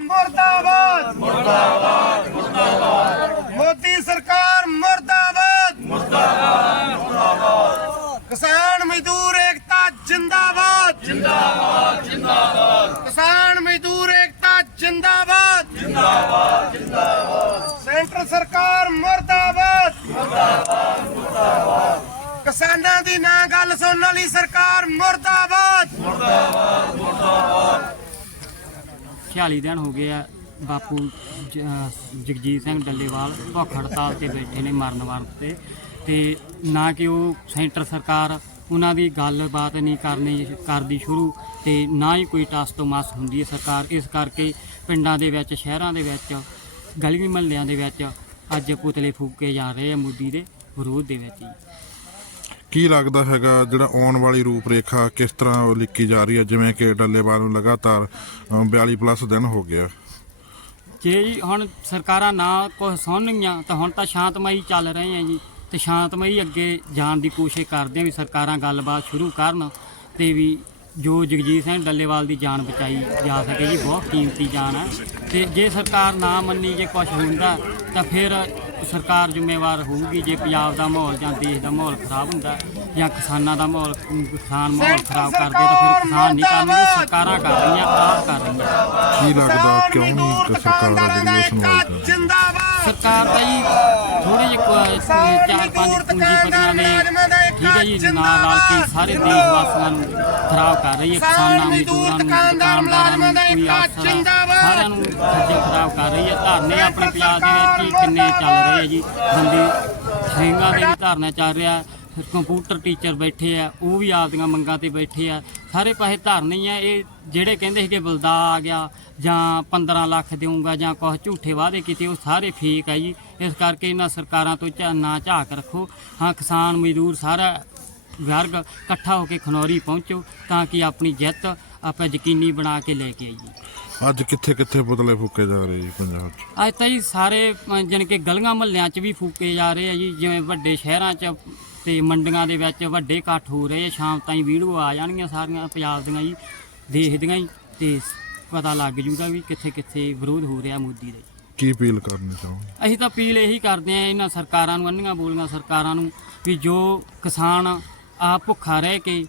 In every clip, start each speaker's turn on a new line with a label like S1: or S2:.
S1: मुर्दाबाद मुर्दाबाद मुर्दाबाद मोदी सरकार मुर्दाबाद मुर्दाबाद मुर्दाबाद किसान मजदूर एकता जिंदाबाद जिंदाबाद जिंदाबाद किसान मजदूर एकता जिंदाबाद जिंदाबाद जिंदाबाद सेंटर सरकार मुर्दाबाद मुर्दाबाद मुर्दाबाद किसानां दी ना गल सुनने वाली सरकार मुर्दाबाद मुर्दाबाद मुर्दाबाद
S2: 46 दिन हो गए आ बापू जगजीत सिंह डल्लेवाल भुख हड़ताल ਤੇ ਬੈਠੇ ਨੇ ਮਰਨ ਵਾਸਤੇ ਤੇ ਨਾ ਕਿ ਉਹ ਸੈਂਟਰ ਸਰਕਾਰ ਉਹਨਾਂ ਦੀ ਗੱਲਬਾਤ ਨਹੀਂ ਕਰਦੀ ਸ਼ੁਰੂ ਤੇ ਨਾ ਹੀ ਕੋਈ ਟਸ ਤੋਂ ਮਸ ਹੁੰਦੀ ਹੈ ਸਰਕਾਰ। ਇਸ ਕਰਕੇ ਪਿੰਡਾਂ ਦੇ ਵਿੱਚ ਸ਼ਹਿਰਾਂ ਦੇ ਵਿੱਚ ਗਲੀ ਮੁਹੱਲਿਆਂ ਦੇ ਵਿੱਚ ਅੱਜ ਪੁਤਲੇ ਫੂਕੇ ਜਾ ਰਹੇ ਆ ਮੋਦੀ ਦੇ ਵਿਰੋਧ ਦੇ ਵਿੱਚ।
S3: ਕੀ ਲੱਗਦਾ ਹੈਗਾ ਜਿਹੜਾ ਆਉਣ ਵਾਲੀ ਰੂਪ ਰੇਖਾ ਕਿਸ ਤਰ੍ਹਾਂ ਲਿਖੀ ਜਾ ਰਹੀ ਹੈ, ਜਿਵੇਂ ਕਿ ਡੱਲੇਵਾਲ ਨੂੰ ਲਗਾਤਾਰ 42+ ਦਿਨ ਹੋ ਗਿਆ?
S2: ਜੇ ਜੀ ਹੁਣ ਸਰਕਾਰਾਂ ਨਾ ਕੁਛ ਸੁਣਨਗੀਆਂ ਤਾਂ ਹੁਣ ਤਾਂ ਸ਼ਾਂਤਮਈ ਚੱਲ ਰਹੇ ਆ ਜੀ ਤੇ ਸ਼ਾਂਤਮਈ ਅੱਗੇ ਜਾਣ ਦੀ ਕੋਸ਼ਿਸ਼ ਕਰਦੇ ਆ ਵੀ ਸਰਕਾਰਾਂ ਗੱਲਬਾਤ ਸ਼ੁਰੂ ਕਰਨ ਤੇ ਵੀ ਜੋ ਜਗਜੀਤ ਸਿੰਘ ਡੱਲੇਵਾਲ ਦੀ ਜਾਨ ਬਚਾਈ ਜਾ ਸਕੇ ਜੀ, ਬਹੁਤ ਕੀਮਤੀ ਜਾਨ ਹੈ। ਤੇ ਜੇ ਸਰਕਾਰ ਨਾ ਮੰਨੀ ਜੇ ਕੁਛ ਹੁੰਦਾ ਤਾਂ ਫਿਰ ਸਰਕਾਰ ਜ਼ਿੰਮੇਵਾਰ ਹੋਊਗੀ। ਜੇ ਪੰਜਾਬ ਦਾ ਮਾਹੌਲ ਜਾਂ ਦੇਸ਼ ਦਾ ਮਾਹੌਲ ਖਰਾਬ ਹੁੰਦਾ ਜਾਂ ਕਿਸਾਨਾਂ ਦਾ ਮਾਹੌਲ ਕਿਸਾਨ ਮਾਹੌਲ ਖਰਾਬ ਕਰਦੇ ਤਾਂ ਫਿਰ ਕਿਸਾਨ ਨਹੀਂ ਕਰਨਗੇ, ਸਰਕਾਰਾਂ ਕਰ ਰਹੀਆਂ, ਆਪ ਕਰ ਰਹੀਆਂ।
S3: ਕੀ ਲੱਗਦਾ ਕਿਉਂ ਨਹੀਂ ਸਰਕਾਰ ਜਿਹੜੀ ਸੁਣਵਾਈ ਕਰ
S2: ਸਰਕਾਰ ਤਾਂ ਜੀ ਥੋੜ੍ਹੇ ਜਿਹੇ 4-5 ਪੂੰਜੀਪਤੀਆਂ ਨੇ ਠੀਕ ਹੈ ਜੀ ਨਾਲ ਰਲ ਕੇ ਸਾਰੇ ਦੇਸ਼ ਵਾਸੀਆਂ ਨੂੰ ਖਰਾਬ ਕਰ ਰਹੀ ਹੈ। ਕਿਸਾਨਾਂ ਮਜ਼ਦੂਰਾਂ ਨੂੰ ਦੁਕਾਨਦਾਰਾਂ ਨੂੰ ਕੋਈ ਅਫਸਰ ਸਾਰਿਆਂ ਨੂੰ ਖਰਾਬ ਕਰ ਰਹੀ ਹੈ। ਧਰਨੇ ਆਪਣੇ ਪੰਜਾਬ ਦੇ ਵਿੱਚ ਕਿੰਨੇ ਚੱਲ ਰਹੇ ਆ ਜੀ, ਬੰਦੀ ਸਿੰਘਾਂ ਦੇ ਵੀ ਧਰਨਾ ਚੱਲ ਰਿਹਾ, ਕੰਪਿਊਟਰ ਟੀਚਰ ਬੈਠੇ ਆ ਉਹ ਵੀ ਆਪਦੀਆਂ ਮੰਗਾਂ ਤੇ ਬੈਠੇ ਆ, ਸਾਰੇ ਪਾਸੇ ਧਰਨੇ ਹੀ ਆ। ਇਹ ਜਿਹੜੇ ਕਹਿੰਦੇ ਸੀ ਕਿ ਬਲਦਾ ਆ ਗਿਆ ਜਾਂ 15 ਲੱਖ ਦੇਊਂਗਾ ਜਾਂ ਕੁਝ ਝੂਠੇ ਵਾਅਦੇ ਕੀਤੇ ਉਹ ਸਾਰੇ ਫੇਕ ਆ ਜੀ। ਇਸ ਕਰਕੇ ਇਹਨਾਂ ਸਰਕਾਰਾਂ ਤੋਂ ਨਾ ਝਾਕ ਰੱਖੋ। ਹਾਂ, ਕਿਸਾਨ ਮਜ਼ਦੂਰ ਸਾਰਾ ਵਰਗ ਇਕੱਠਾ ਹੋ ਕੇ ਖਨੌਰੀ ਪਹੁੰਚੋ ਤਾਂ ਕਿ ਆਪਣੀ ਜਿੱਤ ਆਪਾਂ ਯਕੀਨੀ ਬਣਾ ਕੇ ਲੈ ਕੇ ਆਈਏ।
S3: ਅੱਜ ਕਿੱਥੇ ਕਿੱਥੇ ਪੁਤਲੇ ਫੂਕੇ ਜਾ ਰਹੇ ਜੀ ਪੰਜਾਬ 'ਚ?
S2: ਅੱਜ ਤਾਂ ਜੀ ਸਾਰੇ ਜਾਣੀ ਕਿ ਗਲੀਆਂ ਮੁਹੱਲਿਆਂ 'ਚ ਵੀ ਫੂਕੇ ਜਾ ਰਹੇ ਆ ਜੀ, ਜਿਵੇਂ ਵੱਡੇ ਸ਼ਹਿਰਾਂ 'ਚ ਤੇ ਮੰਡੀਆਂ ਦੇ ਵਿੱਚ ਵੱਡੇ ਇਕੱਠ ਹੋ ਰਹੇ ਆ। ਸ਼ਾਮ ਤਾਈਂ ਵੀਡੀਓ ਆ ਜਾਣਗੀਆਂ ਸਾਰੀਆਂ ਪੰਜਾਬ ਦੀਆਂ ਜੀ, ਦੇਸ਼ ਦੀਆਂ ਹੀ, ਤੇ ਪਤਾ ਲੱਗ ਜੂਗਾ ਵੀ ਕਿੱਥੇ ਕਿੱਥੇ ਵਿਰੋਧ ਹੋ ਰਿਹਾ ਮੋਦੀ ਦੇ।
S3: ਕੀ ਅਪੀਲ ਕਰਨੀ ਚਾਹੁੰਦੇ?
S2: ਅਸੀਂ ਤਾਂ ਅਪੀਲ ਇਹੀ ਕਰਦੇ ਹਾਂ ਇਹਨਾਂ ਸਰਕਾਰਾਂ ਨੂੰ, ਅੰਨੀਆਂ ਬੋਲੀਆਂ ਸਰਕਾਰਾਂ ਨੂੰ, ਵੀ ਜੋ ਕਿਸਾਨ ਆ ਭੁੱਖਾ ਰਹਿ ਕੇ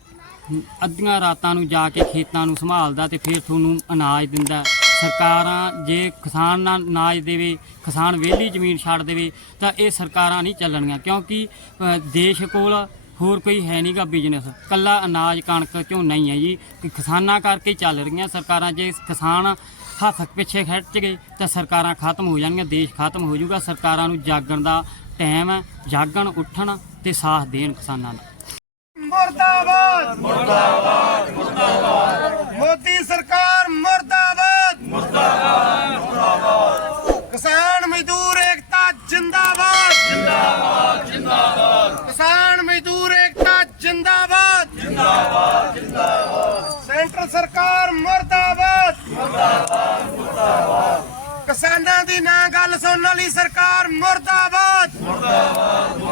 S2: ਅੱਧੀਆਂ ਰਾਤਾਂ ਨੂੰ ਜਾ ਕੇ ਖੇਤਾਂ ਨੂੰ ਸੰਭਾਲਦਾ ਤੇ ਫਿਰ ਤੁਹਾਨੂੰ ਅਨਾਜ ਦਿੰਦਾ, ਸਰਕਾਰਾਂ ਜੇ ਕਿਸਾਨ ਨਾ ਅਨਾਜ ਦੇਵੇ, ਕਿਸਾਨ ਵਿਹਲੀ ਜ਼ਮੀਨ ਛੱਡ ਦੇਵੇ ਤਾਂ ਇਹ ਸਰਕਾਰਾਂ ਨਹੀਂ ਚੱਲਣੀਆਂ। ਕਿਉਂਕਿ ਦੇਸ਼ ਕੋਲ ਹੋਰ ਕੋਈ ਹੈ ਨਹੀਂਗਾ ਬਿਜ਼ਨਸ, ਕੱਲਾ ਅਨਾਜ ਕਣਕ ਝੋਨਾ ਹੀ ਹੈ ਜੀ, ਕਿਸਾਨਾਂ ਕਰਕੇ ਚੱਲ ਰਹੀਆਂ ਸਰਕਾਰਾਂ। ਜੇ ਕਿਸਾਨ ਹੱਥ ਪਿੱਛੇ ਖਿੱਚ ਗਏ ਤਾਂ ਸਰਕਾਰਾਂ ਖਤਮ ਹੋ ਜਾਣਗੀਆਂ, ਦੇਸ਼ ਖਤਮ ਹੋ ਜਾਊਗਾ। ਸਰਕਾਰਾਂ ਨੂੰ ਜਾਗਣ ਦਾ ਟਾਈਮ ਹੈ, ਜਾਗਣ ਉੱਠਣ ਤੇ ਸਾਥ ਦੇਣ ਕਿਸਾਨਾਂ ਦਾ।
S1: मुर्दाबाद मुर्दाबाद मुर्दाबाद मोदी सरकार मुर्दाबाद मुर्दाबाद मुर्दाबाद किसान मजदूर एकता जिंदाबाद जिंदाबाद जिंदाबाद किसान मजदूर एकता जिंदाबाद जिंदाबाद जिंदाबाद सेंटर सरकार मुर्दाबाद मुर्दाबाद मुर्दाबाद किसानां दी ना गल सुनने वाली सरकार मुर्दाबाद मुर्दाबाद।